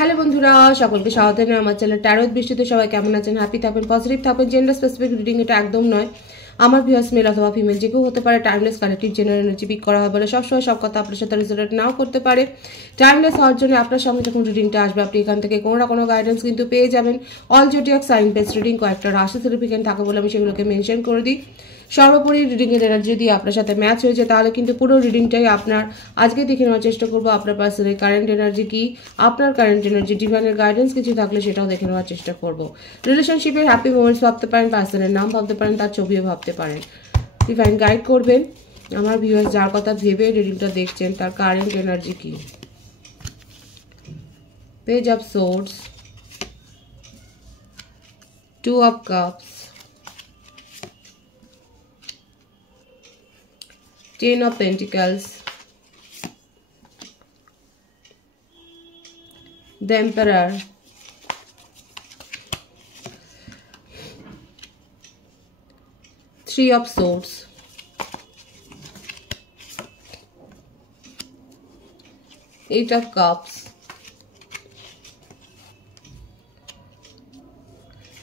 Hello বন্ধুরা, সকলকে স্বাগত জানাই আমার চ্যানেল ট্যারোত বৃষ্টিতে। সবাই কেমন আছেন? হ্যাপি থাকবেন, পজিটিভ থাকবেন। জেন্ডার স্পেসিফিক রিডিং এটা একদম নয়। আমার ভিউয়ার্স মেল অথবা ফিমেল যে কেউ হতে পারে। Timeless collective general energy pick করা হয় বলে সবসময় সব কথা আপনার সাথে রেজোনেট নাও করতে পারে। টাইমলেস হওয়ার জন্য আপনার সামনে যখন রিডিংটা আসবে আপনি এখান থেকে কোনো না কোনো গাইডেন্স কিন্তু পেয়ে যাবেন। All zodiac sign based reading, কয়েকটা রাশি সার্টিফিকেট থাকে বলে আমি সেগুলোকে মেনশন করে দিই। সর্বোপরি রিডিংয়ের এনার্জি যদি আপনার সাথে ম্যাচ হয়েছে তাহলে কিন্তু পুরো রিডিংটাই আপনার। আজকে দেখে নেওয়ার চেষ্টা করবো আপনার পার্সনের কারেন্ট এনার্জি কি, আপনার কারেন্ট এনার্জি ডিভাইনের গাইডেন্স কিছু থাকলে সেটাও দেখে নেওয়ার চেষ্টা করবো। রিলেশনশিপের হ্যাপি মোমেন্টস ভাবতে পারেন, পার্সনের নাম ভাবতে পারেন, তার ছবিও ভাবতে পারেন। ডিভাইন গাইড করবেন আমার ভিউয়ার্স যার কথা ভেবে রিডিংটা দেখছেন তার কারেন্ট এনার্জি কি। Page of swords, 2 of cups, 10 of pentacles, the emperor, Three of swords, Eight of cups,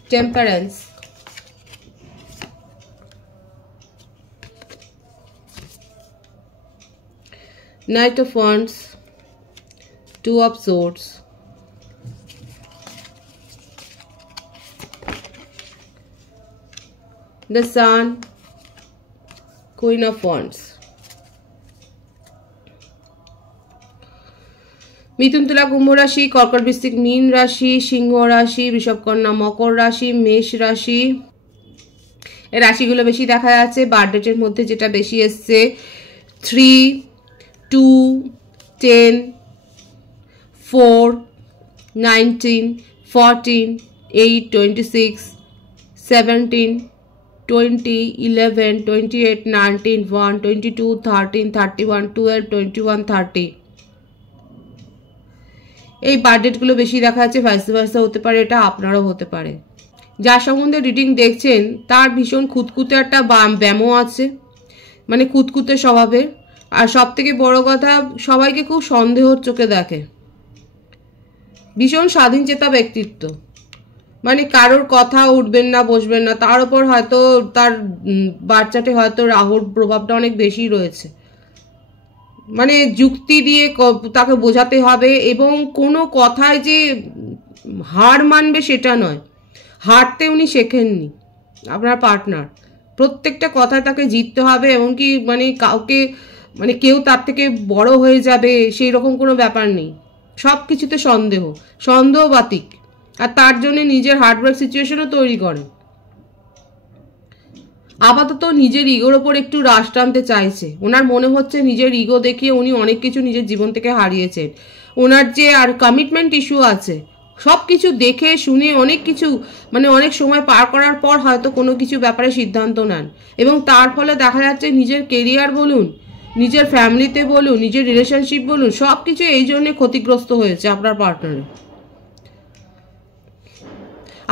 temperance, Knight of Wands, 2 of swords, the Sun, Queen of Wands. মিথুন, তুলা, কুম্ভ রাশি, কর্কট, বৃশ্চিক, মীন রাশি, সিংহ রাশি, বৃষভ, কন্যা, মকর রাশি, মেষ রাশি। এই রাশিগুলো বেশি দেখা যাচ্ছে। বার্থডেটের মধ্যে যেটা বেশি এসছে 3, 2, 10, 4, 19, 14, 8, 26, 17, 20, 11, 28, 19, 1, 22, 13, 31, 12, 21, 30। এই বার্থডেটগুলো বেশি দেখা যাচ্ছে। ভাইস ভার্সা হতে পারে, এটা আপনারও হতে পারে। যার সম্বন্ধে রিডিং দেখছেন তার ভীষণ খুঁতখুঁতে একটা ব্যামো আছে, মানে খুঁতখুঁতে স্বভাবের। আর সব থেকে বড় কথা, সবাইকে খুব সন্দেহর চোখে দেখে। ভীষণ স্বাধীন চেতা ব্যক্তিত্ব, মানে কারোর কথা উঠবেন না বসবেন না। তার উপর হয়তো তার বাচ্চাটে হয়তো রাহুর প্রভাবটা অনেক বেশি রয়েছে। মানে যুক্তি দিয়ে তাকে বোঝাতে হবে, এবং কোনো কথায় যে হার মানবে সেটা নয়। হারতে উনি শেখেননি আপনার পার্টনার। প্রত্যেকটা কথায় তাকে জিততে হবে, এমনকি মানে কাউকে মানে কেউ তার থেকে বড় হয়ে যাবে সেই রকম কোনো ব্যাপার নেই। সব কিছুতে সন্দেহবাতিক, আর তার জন্য নিজের হার্ডওয়ার্ক সিচুয়েশনও তৈরি করেন। আপাতত নিজের ইগোর ওপর একটু রাশ টানতে চাইছে। ওনার মনে হচ্ছে নিজের ইগো দেখিয়ে উনি অনেক কিছু নিজের জীবন থেকে হারিয়েছেন। ওনার যে আর কমিটমেন্ট ইস্যু আছে, সব কিছু দেখে শুনে অনেক কিছু মানে অনেক সময় পার করার পর হয়তো কোনো কিছু ব্যাপারে সিদ্ধান্ত নেন, এবং তার ফলে দেখা যাচ্ছে নিজের কেরিয়ার বলুন, নিজের ফ্যামিলিতে বলুন, নিজের রিলেশনশিপ বলুন, সব কিছু এই জন্যে ক্ষতিগ্রস্ত হয়েছে আপনার পার্টনারের।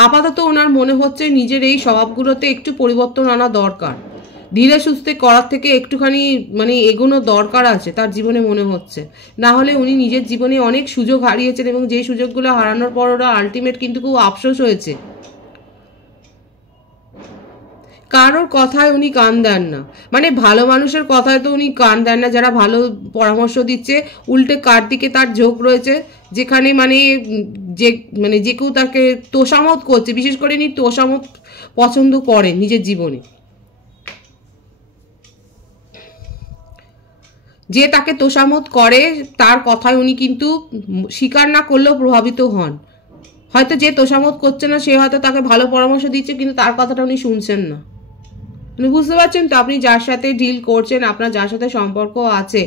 আপাতত ওনার মনে হচ্ছে নিজের এই স্বভাবগুলোতে একটু পরিবর্তন আনা দরকার। ধীরে সুস্থে করার থেকে একটুখানি মানে এগোনো দরকার আছে তার জীবনে মনে হচ্ছে। না হলে উনি নিজের জীবনে অনেক সুযোগ হারিয়েছেন, এবং যে সুযোগগুলো হারানোর পর ওরা আলটিমেট কিন্তু খুব আফসোস হয়েছে। কারোর কথায় উনি কান দেন না, মানে ভালো মানুষের কথায় তো উনি কান দেন না। যারা ভালো পরামর্শ দিচ্ছে উল্টে কার দিকে তার ঝোঁক রয়েছে, যেখানে মানে যে কেউ তাকে তোষামত করছে, বিশেষ করে উনি তোষামত পছন্দ করেন নিজের জীবনে। যে তাকে তোষামত করে তার কথায় উনি কিন্তু স্বীকার না করলেও প্রভাবিত হন। হয়তো যে তোষামত করছে না সে হয়তো তাকে ভালো পরামর্শ দিচ্ছে, কিন্তু তার কথাটা উনি শুনছেন না। মানে বুঝতে পারছেন তো, আপনি যার সাথে ডিল করছেন, আপনার যার সাথে সম্পর্ক আছে,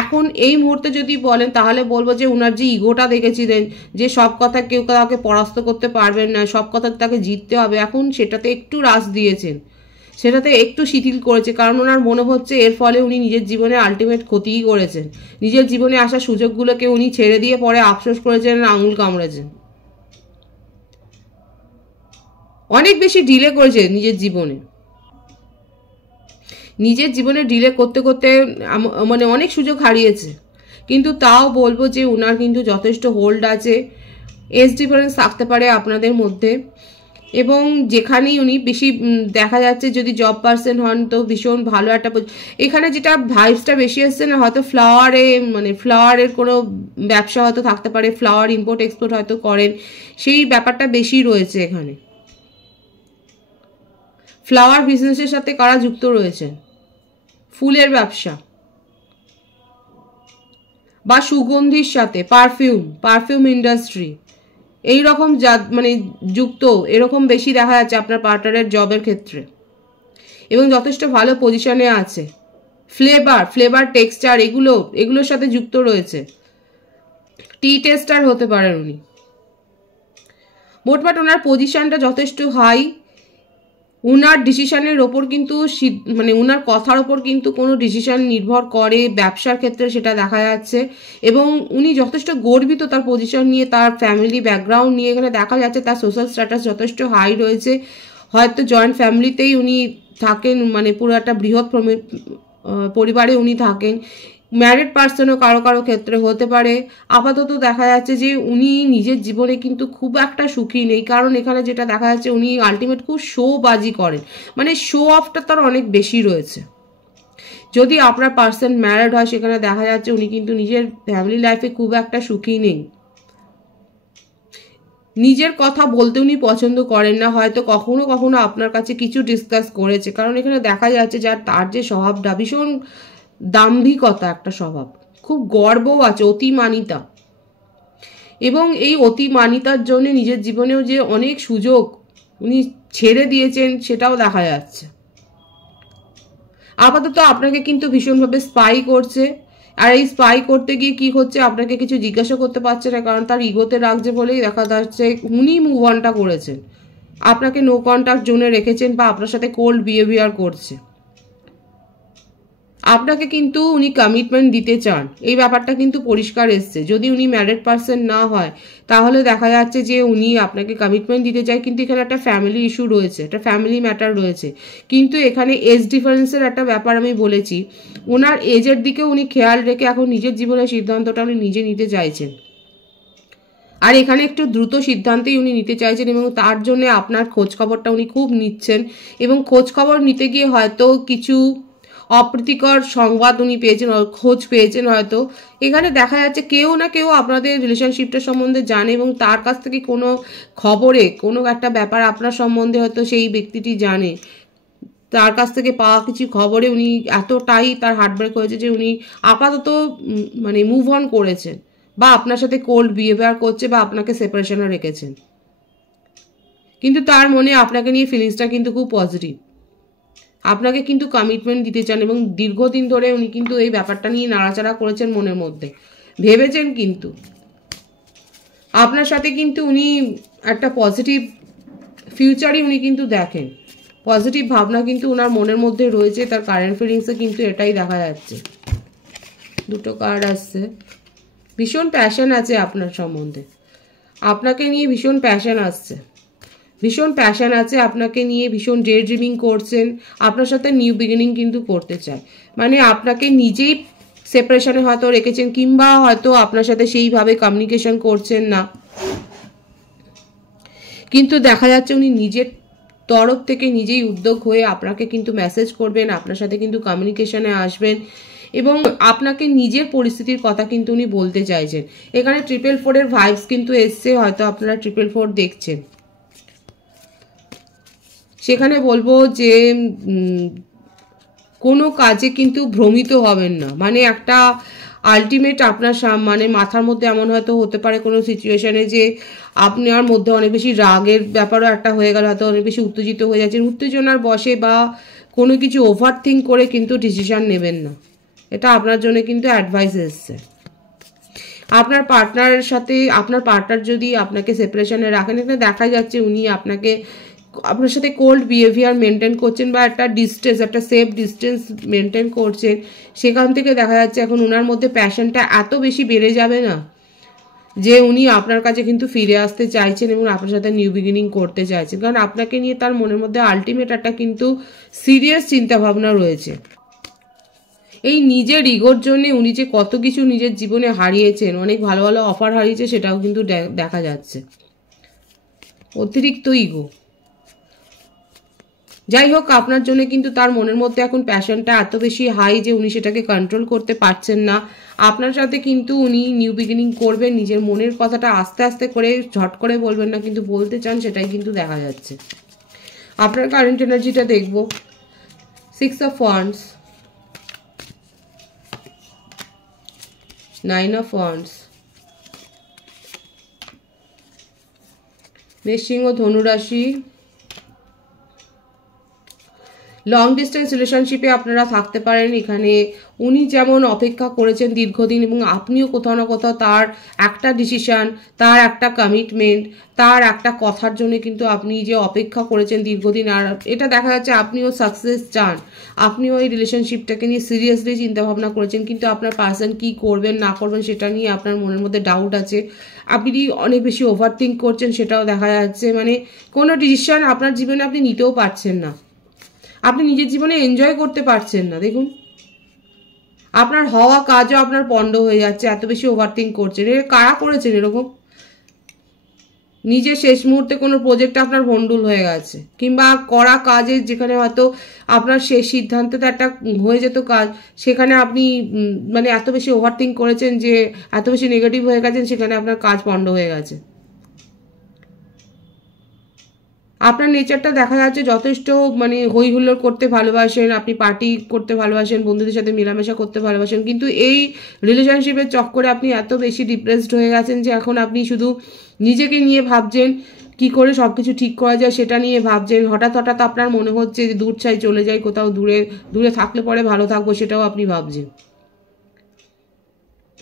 এখন এই মুহূর্তে যদি বলেন তাহলে বলবো যে উনার যে ইগোটা দেখেছিলেন, যে সব কথা কেউ তাকে পরাস্ত করতে পারবেন না, সব কথা তাকে জিততে হবে, এখন সেটাতে একটু রাশ দিয়েছেন, সেটাতে একটু শিথিল করেছে। কারণ ওনার মনে হচ্ছে এর ফলে উনি নিজের জীবনে আলটিমেট ক্ষতিই করেছেন। নিজের জীবনে আসা সুযোগগুলোকে উনি ছেড়ে দিয়ে পরে আফসোস করেছেন, আঙুল কামড়েছেন। অনেক বেশি ডিলে করেছে নিজের জীবনে। নিজের জীবনে ডিলে করতে করতে মানে অনেক সুযোগ হারিয়েছে। কিন্তু তাও বলবো যে ওনার কিন্তু যথেষ্ট হোল্ড আছে। এজ ডিফারেন্স থাকতে পারে আপনাদের মধ্যে। এবং যেখানেই উনি বেশি দেখা যাচ্ছে, যদি জব পার্সন হন তো ভীষণ ভালো একটা, এখানে যেটা ভাইবসটা বেশি আসছে না, হয়তো ফ্লাওয়ারের কোনো ব্যবসা হয়তো থাকতে পারে, ফ্লাওয়ার ইম্পোর্ট এক্সপোর্ট হয়তো করেন, সেই ব্যাপারটা বেশি রয়েছে এখানে। ফ্লাওয়ার বিজনেসের সাথে কারা যুক্ত রয়েছেন, ফুলের ব্যবসা বা সুগন্ধির সাথে, পারফিউম ইন্ডাস্ট্রি এই রকম যুক্ত, এরকম বেশি দেখা যাচ্ছে আপনার পার্টনারের জবের ক্ষেত্রে, এবং যথেষ্ট ভালো পজিশনে আছে। ফ্লেভার টেক্সচার এগুলোর সাথে যুক্ত রয়েছে। টি টেস্টার হতে পারেন উনি। মোটমাট ওনার পজিশনটা যথেষ্ট হাই। উনার ডিসিশনের ওপর কিন্তু উনার কথার ওপর কিন্তু কোনো ডিসিশন নির্ভর করে ব্যবসার ক্ষেত্রে, সেটা দেখা যাচ্ছে। এবং উনি যথেষ্ট গর্বিত তার পজিশন নিয়ে, তার ফ্যামিলি ব্যাকগ্রাউন্ড নিয়ে। এখানে দেখা যাচ্ছে তার সোশ্যাল স্ট্যাটাস যথেষ্ট হাই রয়েছে। হয়তো জয়েন্ট ফ্যামিলিতেই উনি থাকেন, পুরো একটা বৃহৎ পরিবারে উনি থাকেন। ম্যারিড পার্সনও কারো কারো ক্ষেত্রে হতে পারে। আপাতত দেখা যাচ্ছে যে উনি নিজের জীবনে কিন্তু খুব একটা সুখী নেই, কারণ এখানে যেটা দেখা যাচ্ছে উনি আলটিমেট খুব শোবাজি করেন, শো অফটা তার অনেক বেশি রয়েছে। যদি আপনার পার্সন ম্যারিড হয়, সেখানে দেখা যাচ্ছে উনি কিন্তু নিজের ফ্যামিলি লাইফে খুব একটা সুখী নেই। নিজের কথা বলতে উনি পছন্দ করেন না, হয়তো কখনো কখনো আপনার কাছে কিছু ডিসকাস করেছে, কারণ এখানে দেখা যাচ্ছে তার যে স্বভাবটা ভীষণ দাম্ভিকতা একটা স্বভাব, খুব গর্বও আছে, অতিমানিতা। এবং এই অতিমানিতার জন্য নিজের জীবনেও যে অনেক সুযোগ উনি ছেড়ে দিয়েছেন সেটাও দেখা যাচ্ছে। আপাতত আপনাকে কিন্তু ভীষণভাবে স্পাই করছে, আর এই স্পাই করতে গিয়ে কি হচ্ছে, আপনাকে কিছু জিজ্ঞাসা করতে পারছে না, কারণ তার ইগোতে রাখছে বলেই দেখা যাচ্ছে উনি মুভ অনটা করেছেন, আপনাকে নো কন্ট্যাক্ট জোনে রেখেছেন বা আপনার সাথে কোল্ড বিহেভিয়ার করছে। আপনাকে কিন্তু উনি কমিটমেন্ট দিতে চান, এই ব্যাপারটা কিন্তু পরিষ্কার এসছে। যদি উনি ম্যারিড পার্সন না হয়, তাহলে দেখা যাচ্ছে যে উনি আপনাকে কমিটমেন্ট দিতে চায়, কিন্তু এখানে একটা ফ্যামিলি ইস্যু রয়েছে, একটা ফ্যামিলি ম্যাটার রয়েছে। কিন্তু এখানে এজ ডিফারেন্সের একটা ব্যাপার আমি বলেছি, ওনার এজের দিকে উনি খেয়াল রেখে এখন নিজের জীবনের সিদ্ধান্তটা উনি নিজে নিতে চাইছেন, আর এখানে একটু দ্রুত সিদ্ধান্তেই উনি নিতে চাইছেন, এবং তার জন্য আপনার খোঁজখবরটা উনি খুব নিচ্ছেন। এবং খোঁজখবর নিতে গিয়ে হয়তো কিছু অপ্রীতিকর সংবাদ উনি পেয়েছেন, খোঁজ পেয়েছেন হয়তো। এখানে দেখা যাচ্ছে কেউ না কেউ আপনাদের রিলেশনশিপটা সম্বন্ধে জানে, এবং তার কাছ থেকে কোনো খবরে কোনো একটা ব্যাপার আপনার সম্বন্ধে হয়তো সেই ব্যক্তিটি জানে। তার কাছ থেকে পাওয়া কিছু খবরে উনি এতটাই তার হার্টব্রেক হয়েছে যে উনি আপাতত মুভ অন করেছেন, বা আপনার সাথে কোল্ড বিহেভিয়ার করছে, বা আপনাকে সেপারেশনে রেখেছেন। কিন্তু তার মনে আপনাকে নিয়ে ফিলিংসটা কিন্তু খুব পজিটিভ, আপনাকে কিন্তু কমিটমেন্ট দিতে চান, এবং দীর্ঘদিন ধরে উনি কিন্তু এই ব্যাপারটা নিয়ে নাড়াচাড়া করেছেন, মনের মধ্যে ভেবেছেন। কিন্তু আপনার সাথে কিন্তু উনি একটা পজিটিভ ফিউচারই উনি কিন্তু দেখেন, পজিটিভ ভাবনা কিন্তু ওনার মনের মধ্যে রয়েছে। তার কারেন্ট ফিলিংসে কিন্তু এটাই দেখা যাচ্ছে। দুটো কার্ড আসছে, ভীষণ প্যাশন আছে আপনার সম্বন্ধে, আপনাকে নিয়ে ভীষণ প্যাশন আসছে, ভীষণ প্যাশন আছে আপনাকে নিয়ে, ভীষণ ডে ড্রিমিং করছেন, আপনার সাথে নিউ বিগিনিং কিন্তু করতে চায়। আপনাকে নিজেই সেপারেশনে হয়তো রেখেছেন, কিংবা হয়তো আপনার সাথে সেইভাবে কমিউনিকেশন করছেন না, কিন্তু দেখা যাচ্ছে উনি নিজের তরফ থেকে নিজেই উদ্যোগ হয়ে আপনাকে কিন্তু মেসেজ করবেন, আপনার সাথে কিন্তু কমিউনিকেশনে আসবেন, এবং আপনাকে নিজের পরিস্থিতির কথা কিন্তু উনি বলতে চাইছেন। এখানে 444 ভাইবস কিন্তু এসছে, হয়তো আপনারা 444 দেখছেন। সেখানে বলবো যে কোনো কাজে কিন্তু ভ্রমিত হবেন না, একটা আলটিমেট আপনার মাথার মধ্যে এমন হয়তো হতে পারে কোনো সিচুয়েশনে যে আপনার মধ্যে অনেক বেশি রাগের ব্যাপারও একটা হয়ে গেল, হয়তো অনেক বেশি উত্তেজিত হয়ে যাচ্ছেন, উত্তেজনার বশে বা কোনো কিছু ওভার থিঙ্ক করে কিন্তু ডিসিশন নেবেন না। এটা আপনার জন্য কিন্তু অ্যাডভাইস এসছে। আপনার পার্টনারের সাথে, আপনার পার্টনার যদি আপনাকে সেপারেশনে রাখেন, এখানে দেখা যাচ্ছে উনি আপনার সাথে কোল্ড বিহেভিয়ার মেনটেন করছেন, বা একটা ডিস্টেন্স, একটা সেফ ডিস্টেন্স মেনটেন করছেন। সেখান থেকে দেখা যাচ্ছে এখন ওনার মধ্যে প্যাশনটা এত বেশি বেড়ে যাবে না যে উনি আপনার কাছে কিন্তু ফিরে আসতে চাইছেন এবং আপনার সাথে নিউ বিগিনিং করতে চাইছেন, কারণ আপনাকে নিয়ে তার মনের মধ্যে আলটিমেট একটা কিন্তু সিরিয়াস চিন্তাভাবনা রয়েছে। এই নিজের ইগোর জন্য উনি যে কত কিছু নিজের জীবনে হারিয়েছেন, অনেক ভালো ভালো অফার হারিয়েছে, সেটাও কিন্তু দেখা যাচ্ছে। অতিরিক্ত ইগো। যাই হোক, আপনার জন্য কিন্তু তার মনের মধ্যে এখন প্যাশনটা এত বেশি হাই যে উনি সেটাকে কন্ট্রোল করতে পারছেন না। আপনার সাথে কিন্তু উনি নিউ বিগিনিং করবেন, নিজের মনের কথাটা আস্তে আস্তে করে ঝট করে বলবেন না, কিন্তু বলতে চান, সেটাই কিন্তু দেখা যাচ্ছে। আপনার কারেন্ট এনার্জিটা দেখব। 6 অফ ওয়ান্ডস, 9 অফ ওয়ান্ডস, মেষ-সিংহ, ধনুরাশি। লং ডিস্টেন্স রিলেশনশিপে আপনারা থাকতে পারেন। এখানে উনি যেমন অপেক্ষা করেছেন দীর্ঘদিন, এবং আপনিও কোথাও না কোথাও তার একটা ডিসিশন, তার একটা কমিটমেন্ট, তার একটা কথার জন্য কিন্তু আপনি যে অপেক্ষা করেছেন দীর্ঘদিন, আর এটা দেখা যাচ্ছে আপনিও সাকসেস চান, আপনিও এই রিলেশনশিপটাকে নিয়ে সিরিয়াসলি চিন্তাভাবনা করেছেন, কিন্তু আপনার পার্সন কি করবেন না করবেন সেটা নিয়ে আপনার মনের মধ্যে ডাউট আছে। আপনি অনেক বেশি ওভার থিঙ্ক করছেন, সেটাও দেখা যাচ্ছে। মানে কোনো ডিসিশন আপনার জীবনে আপনি নিতেও পারছেন না, আপনি নিজের জীবনে এনজয় করতে পারছেন না। দেখুন, আপনার হওয়া কাজও আপনার পণ্ড হয়ে যাচ্ছে, এত বেশি ওভারথিঙ্ক করছেন। কারা করেছেন এরকম? নিজের শেষ মুহূর্তে কোনো প্রজেক্ট আপনার ভন্ডুল হয়ে গেছে, কিংবা করা কাজে যেখানে হয়তো আপনার শেষ সিদ্ধান্তে তো একটা হয়ে যেত কাজ, সেখানে আপনি মানে এত বেশি ওভারথিঙ্ক করেছেন যে এত বেশি নেগেটিভ হয়ে গেছেন, সেখানে আপনার কাজ পণ্ড হয়ে গেছে। আপনার নেচারটা দেখা যাচ্ছে যথেষ্ট মানে হই হুল্লোড় করতে ভালোবাসেন, আপনি পার্টি করতে ভালোবাসেন, বন্ধুদের সাথে মেলামেশা করতে ভালোবাসেন, কিন্তু এই রিলেশনশিপের চক্করে আপনি এত বেশি ডিপ্রেসড হয়ে গেছেন যে এখন আপনি শুধু নিজেকে নিয়ে ভাবছেন, কি করে সব কিছু ঠিক করা যায় সেটা নিয়ে ভাবছেন। হঠাৎ হঠাৎ আপনার মনে হচ্ছে যে দূর চাই চলে যাই, কোথাও দূরে দূরে থাকলে পরে ভালো থাকবো, সেটাও আপনি ভাবছেন।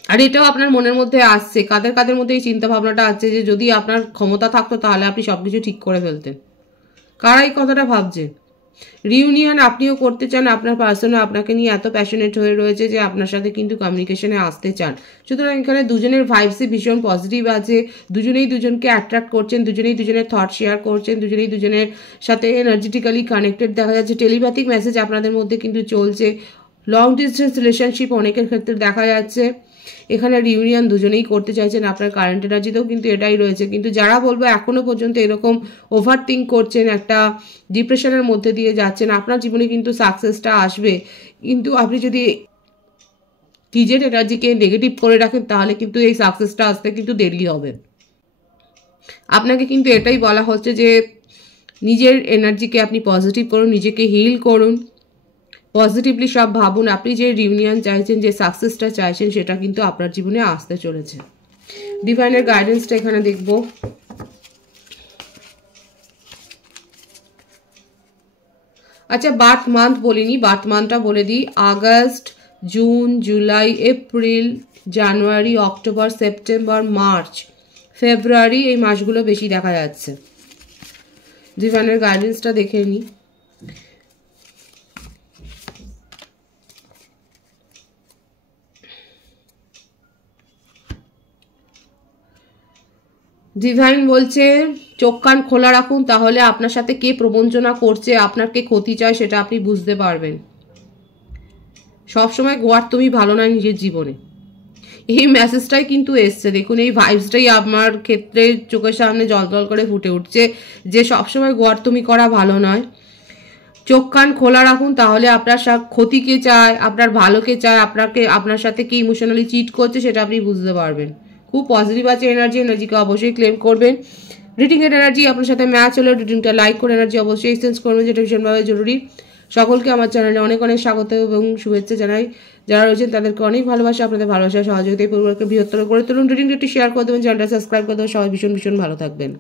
আর এটাও আপনার মনের মধ্যে আসছে, কাদের কাদের মধ্যে এই চিন্তা ভাবনাটা আসছে যে যদি আপনার ক্ষমতা থাকতো তাহলে আপনি সবকিছু ঠিক করে ফেলতেন। কারা এই কথাটা ভাবছেন? রিউনিয়ন আপনিও করতে চান, আপনার পার্সনও আপনাকে নিয়ে এত প্যাশনেট হয়ে রয়েছে যে আপনার সাথে কিন্তু কমিউনিকেশনে আসতে চান। সুতরাং এখানে দুজনের ভাইবসই ভীষণ পজিটিভ আছে, দুজনেই দুজনকে অ্যাট্রাক্ট করছেন, দুজনেই দুজনের থট শেয়ার করছেন, দুজনেই দুজনের সাথে এনার্জেটিক্যালি কানেক্টেড দেখা যাচ্ছে। টেলিপ্যাথিক মেসেজ আপনাদের মধ্যে কিন্তু চলছে। লং ডিস্টেন্স রিলেশনশিপ অনেকের ক্ষেত্রে দেখা যাচ্ছে। এখানে রিউনিয়ন দুজনেই করতে চাইছেন, আপনার কারেন্ট এনার্জিতেও কিন্তু এটাই রয়েছে। কিন্তু যারা বলবো এখনো পর্যন্ত এরকম ওভার থিঙ্ক করছেন, একটা ডিপ্রেশনের মধ্যে দিয়ে যাচ্ছেন, আপনার জীবনে কিন্তু সাকসেসটা আসবে, কিন্তু আপনি যদি নিজের এনার্জিকে নেগেটিভ করে রাখেন তাহলে কিন্তু এই সাকসেসটা আসতে কিন্তু দেরি হবে। আপনাকে কিন্তু এটাই বলা হচ্ছে যে নিজের এনার্জিকে আপনি পজিটিভ করুন, নিজেকে হিল করুন, পজিটিভলি সব ভাবুন। আপনি যে রিউনিয়ন চাইছেন, যে সাকসেসটা চাইছেন, সেটা কিন্তু আপনার জীবনে আসতে চলেছে। ডিভাইনের গাইডেন্সটা এখানে দেখব। আচ্ছা, বার্থ মান্থ বলিনি, বার্থ মান্থটা বলে দিই। আগস্ট, জুন, জুলাই, এপ্রিল, জানুয়ারি, অক্টোবর, সেপ্টেম্বর, মার্চ, ফেব্রুয়ারি, এই মাসগুলো বেশি দেখা যাচ্ছে। ডিভাইনের গাইডেন্সটা দেখে নিই। ডিভাইন বলছে চোখ কান খোলা রাখুন, তাহলে আপনার সাথে কে প্রবঞ্চনা করছে, আপনার কে ক্ষতি চায় সেটা আপনি বুঝতে পারবেন। সবসময় গোয়ার তুমি ভালো নয় নিজের জীবনে, এই মেসেজটাই কিন্তু এসছে। দেখুন, এই ভাইবসটাই আমার ক্ষেত্রে চোখের সামনে জল জল করে ফুটে উঠছে যে সবসময় গোয়ার তুমি করা ভালো নয়। চোখ কান খোলা রাখুন, তাহলে আপনার ক্ষতি কে চায়, আপনার ভালো কে চায়, আপনার সাথে কি ইমোশনালি চিট করছে সেটা আপনি বুঝতে পারবেন। খুব পজিটিভ আছে এনার্জিকে অবশ্যই ক্লেম করবেন। রিডিংয়ের এনার্জি আপনার সাথে ম্যাচ হলে রিডিংটা লাইক করে এনার্জি অবশ্যই এক্সচেঞ্জ করবেন, যেটা ভীষণভাবে জরুরি। সকলকে আমার চ্যানেলে অনেক অনেক স্বাগত এবং শুভেচ্ছা জানাই। যারা রয়েছেন তাদেরকে অনেক ভালোবাসা, আপনাদের ভালোবাসা সহযোগিতায় পরিবারকে বৃহত্তর করে তুলুন। রিডিংটি শেয়ার করে দেবেন, চ্যানেলটা সাবস্ক্রাইব করে দেবেন। সবাই ভীষণ ভীষণ ভালো থাকবেন।